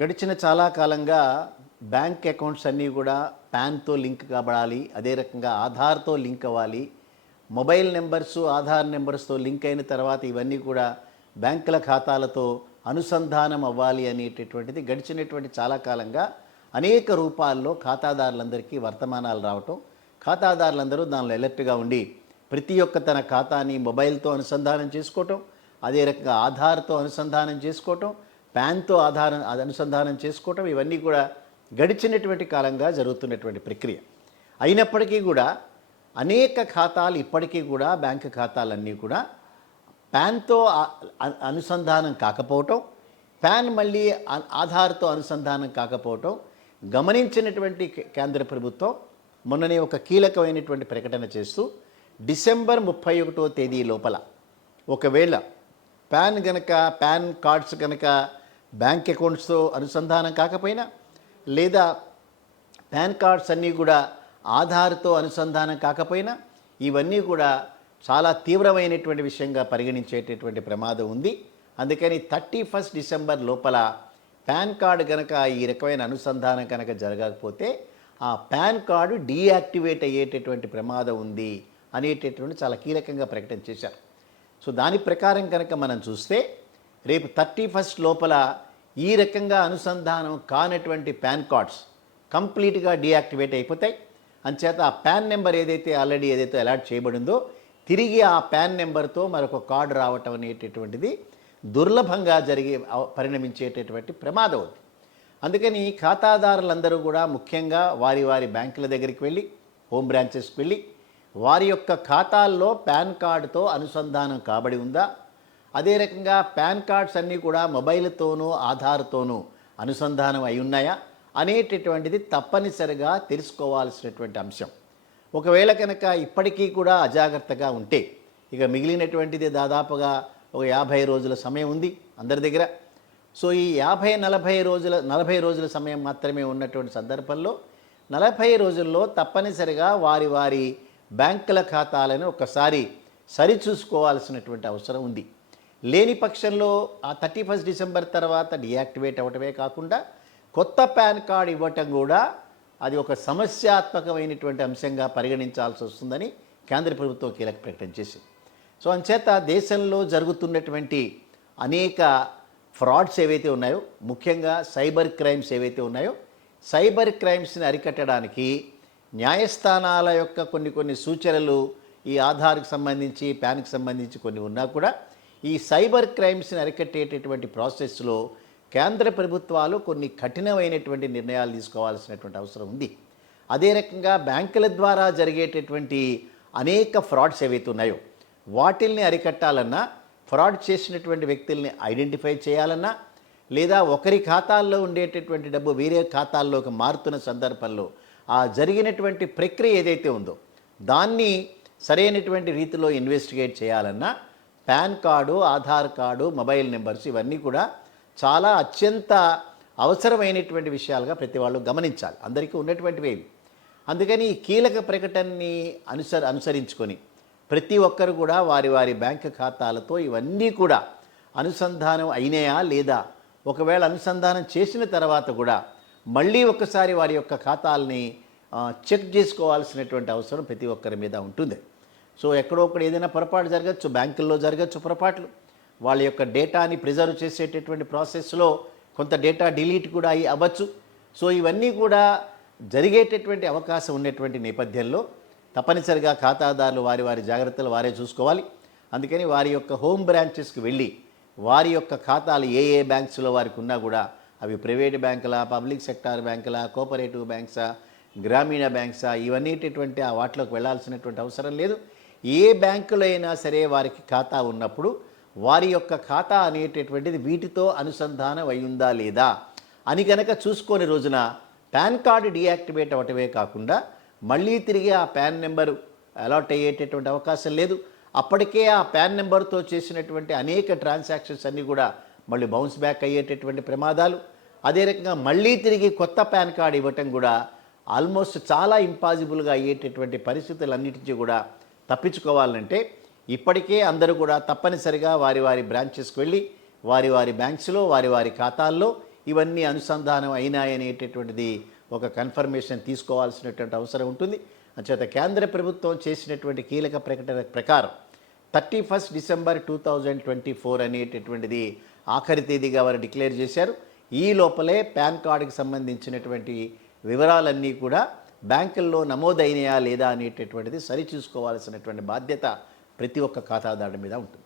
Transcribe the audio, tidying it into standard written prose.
గడిచిన చాలా కాలంగా బ్యాంక్ అకౌంట్స్ అన్నీ కూడా పాన్తో లింక్ కాబడాలి, అదే రకంగా ఆధార్తో లింక్ అవ్వాలి. మొబైల్ నెంబర్సు ఆధార్ నెంబర్స్తో లింక్ అయిన తర్వాత ఇవన్నీ కూడా బ్యాంకుల ఖాతాలతో అనుసంధానం అవ్వాలి అనేటటువంటిది గడిచినటువంటి చాలా కాలంగా అనేక రూపాల్లో ఖాతాదారులందరికీ వర్తమానాలు రావటం, ఖాతాదారులందరూ దానిలో అలర్ట్గా ఉండి ప్రతి ఒక్క తన ఖాతాని మొబైల్తో అనుసంధానం చేసుకోవటం, అదే రకంగా ఆధార్తో అనుసంధానం చేసుకోవటం, పాన్తో అనుసంధానం చేసుకోవటం, ఇవన్నీ కూడా గడిచినటువంటి కాలంగా జరుగుతున్నటువంటి ప్రక్రియ. అయినప్పటికీ కూడా అనేక ఖాతాలు ఇప్పటికీ కూడా బ్యాంకు ఖాతాలన్నీ కూడా పాన్తో అనుసంధానం కాకపోవటం, పాన్ మళ్ళీ ఆధార్తో అనుసంధానం కాకపోవటం గమనించినటువంటి కేంద్ర ప్రభుత్వం మొన్ననే ఒక కీలకమైనటువంటి ప్రకటన చేస్తూ డిసెంబర్ 31వ తేదీ లోపల ఒకవేళ పాన్ కార్డ్స్ కనుక బ్యాంక్ అకౌంట్స్తో అనుసంధానం కాకపోయినా, లేదా పాన్ కార్డ్స్ అన్నీ కూడా ఆధార్తో అనుసంధానం కాకపోయినా, ఇవన్నీ కూడా చాలా తీవ్రమైనటువంటి విషయంగా పరిగణించేటటువంటి ప్రమాదం ఉంది. అందుకని 31 డిసెంబర్ లోపల పాన్ కార్డు కనుక ఈ రకమైన అనుసంధానం కనుక జరగకపోతే ఆ పాన్ కార్డు డీయాక్టివేట్ అయ్యేటటువంటి ప్రమాదం ఉంది అనేటటువంటి చాలా కీలకంగా ప్రకటన చేశారు. సో దాని ప్రకారం కనుక మనం చూస్తే రేపు 31 లోపల ఈ రకంగా అనుసంధానం కానటువంటి పాన్ కార్డ్స్ కంప్లీట్గా డీయాక్టివేట్ అయిపోతాయి. అంచేత ఆ పాన్ నెంబర్ ఏదైతే అలాట్ చేయబడిందో తిరిగి ఆ పాన్ నెంబర్తో మరొక కార్డు రావటం అనేటటువంటిది దుర్లభంగా పరిణమించేటటువంటి ప్రమాదం ఉంది. అందుకని ఖాతాదారులందరూ కూడా ముఖ్యంగా వారి వారి బ్యాంకుల దగ్గరికి వెళ్ళి, హోమ్ బ్రాంచెస్కి వెళ్ళి వారి యొక్క ఖాతాల్లో పాన్ కార్డుతో అనుసంధానం కాబడి ఉందా, అదే రకంగా పాన్ కార్డ్స్ అన్నీ కూడా మొబైల్తోనూ ఆధార్తోనూ అనుసంధానం అయి ఉన్నాయా అనేటటువంటిది తప్పనిసరిగా తెలుసుకోవాల్సినటువంటి అంశం. ఒకవేళ కనుక ఇప్పటికీ కూడా అజాగ్రత్తగా ఉంటే ఇక మిగిలినటువంటిది దాదాపుగా ఒక 50 రోజుల సమయం ఉంది అందరి దగ్గర. సో ఈ 40 రోజుల సమయం మాత్రమే ఉన్నటువంటి సందర్భంలో 40 రోజుల్లో తప్పనిసరిగా వారి వారి బ్యాంకుల ఖాతాలను ఒకసారి సరిచూసుకోవాల్సినటువంటి అవసరం ఉంది. లేని పక్షంలో ఆ 31 డిసెంబర్ తర్వాత డీయాక్టివేట్ అవ్వటమే కాకుండా కొత్త పాన్ కార్డు ఇవ్వటం కూడా అది ఒక సమస్యాత్మకమైనటువంటి అంశంగా పరిగణించాల్సి వస్తుందని కేంద్ర ప్రభుత్వం కీలక ప్రకటన చేసింది. సో అంచేత దేశంలో జరుగుతున్నటువంటి అనేక ఫ్రాడ్స్ ఏవైతే ఉన్నాయో, ముఖ్యంగా సైబర్ క్రైమ్స్ ఏవైతే ఉన్నాయో, సైబర్ క్రైమ్స్ని అరికట్టడానికి న్యాయస్థానాల యొక్క కొన్ని సూచనలు ఈ ఆధార్కి సంబంధించి పాన్కి సంబంధించి కొన్ని ఉన్నా కూడా ఈ సైబర్ క్రైమ్స్ని అరికట్టేటటువంటి ప్రాసెస్లో కేంద్ర ప్రభుత్వాలు కొన్ని కఠినమైనటువంటి నిర్ణయాలు తీసుకోవాల్సినటువంటి అవసరం ఉంది. అదే రకంగా బ్యాంకుల ద్వారా జరిగేటటువంటి అనేక ఫ్రాడ్స్ ఏవైతే ఉన్నాయో వాటిల్ని అరికట్టాలన్నా, ఫ్రాడ్ చేసినటువంటి వ్యక్తుల్ని ఐడెంటిఫై చేయాలన్నా, లేదా ఒకరి ఖాతాల్లో ఉండేటటువంటి డబ్బు వేరే ఖాతాల్లోకి మారుతున్న సందర్భంలో ఆ జరిగినటువంటి ప్రక్రియ ఏదైతే ఉందో దాన్ని సరైనటువంటి రీతిలో ఇన్వెస్టిగేట్ చేయాలన్నా pan card, Aadhaar card, mobile numbers ఇవన్నీ కూడా చాలా అత్యంత అవసరమైనటువంటి విషయాలుగా ప్రతి వాళ్ళు గమనించాలి, అందరికీ ఉన్నటువంటివి. అందుకని ఈ కీలక ప్రకటనని అనుసరించుకొని ప్రతి ఒక్కరు కూడా వారి వారి బ్యాంకు ఖాతాలతో ఇవన్నీ కూడా అనుసంధానం అయినాయా లేదా, ఒకవేళ అనుసంధానం చేసిన తర్వాత కూడా మళ్ళీ ఒకసారి వారి యొక్క ఖాతాలని చెక్ చేసుకోవాల్సినటువంటి అవసరం ప్రతి ఒక్కరి మీద ఉంటుంది. సో ఎక్కడో ఒకటి ఏదైనా పొరపాటు జరగచ్చు, బ్యాంకుల్లో జరగచ్చు పొరపాట్లు, వాళ్ళ యొక్క డేటాని ప్రిజర్వ్ చేసేటటువంటి ప్రాసెస్లో కొంత డేటా డిలీట్ కూడా అవ్వచ్చు. సో ఇవన్నీ కూడా జరిగేటటువంటి అవకాశం ఉన్నటువంటి నేపథ్యంలో తప్పనిసరిగా ఖాతాదారులు వారి వారి జాగ్రత్తలు వారే చూసుకోవాలి. అందుకని వారి యొక్క హోమ్ బ్రాంచెస్కి వెళ్ళి వారి యొక్క ఖాతాలు ఏ బ్యాంక్స్లో వారికి ఉన్నా కూడా అవి ప్రైవేట్ బ్యాంకులా, పబ్లిక్ సెక్టార్ బ్యాంకులా, కోఆపరేటివ్ బ్యాంక్సా, గ్రామీణ బ్యాంక్సా, ఇవన్నీటటువంటి ఆ వాటిలోకి వెళ్ళాల్సినటువంటి అవసరం లేదు. ఏ బ్యాంకులో అయినా సరే వారికి ఖాతా ఉన్నప్పుడు వారి యొక్క ఖాతా అనేటటువంటిది వీటితో అనుసంధానం అయ్యిందా లేదా అని కనుక చూసుకొని రోజున పాన్ కార్డు డీయాక్టివేట్ అవ్వటమే కాకుండా మళ్ళీ తిరిగి ఆ పాన్ నెంబరు అలాట్ అయ్యేటటువంటి అవకాశం లేదు. అప్పటికే ఆ పాన్ నెంబర్తో చేసినటువంటి అనేక ట్రాన్సాక్షన్స్ అన్నీ కూడా మళ్ళీ బౌన్స్ బ్యాక్ అయ్యేటటువంటి ప్రమాదాలు, అదే రకంగా మళ్ళీ తిరిగి కొత్త పాన్ కార్డు ఇవ్వటం కూడా ఆల్మోస్ట్ చాలా ఇంపాసిబుల్గా అయ్యేటటువంటి పరిస్థితులన్నిటించి కూడా తప్పించుకోవాలంటే ఇప్పటికే అందరూ కూడా తప్పనిసరిగా వారి వారి బ్రాంచెస్కి వెళ్ళి వారి వారి బ్యాంక్స్లో వారి వారి ఖాతాల్లో ఇవన్నీ అనుసంధానం అయినాయనేటటువంటిది ఒక కన్ఫర్మేషన్ తీసుకోవాల్సినటువంటి అవసరం ఉంటుంది. అంచేత కేంద్ర ప్రభుత్వం చేసినటువంటి కీలక ప్రకటన ప్రకారం 31 డిసెంబర్ 2024 అనేటటువంటిది ఆఖరి తేదీగా వారు డిక్లేర్ చేశారు. ఈ లోపలే పాన్ కార్డుకి సంబంధించినటువంటి వివరాలన్నీ కూడా బ్యాంకుల్లో నమోదైనయా లేదా అనేటటువంటిది సరిచూసుకోవాల్సినటువంటి బాధ్యత ప్రతి ఒక్క ఖాతాదారుడి మీద ఉంటుంది.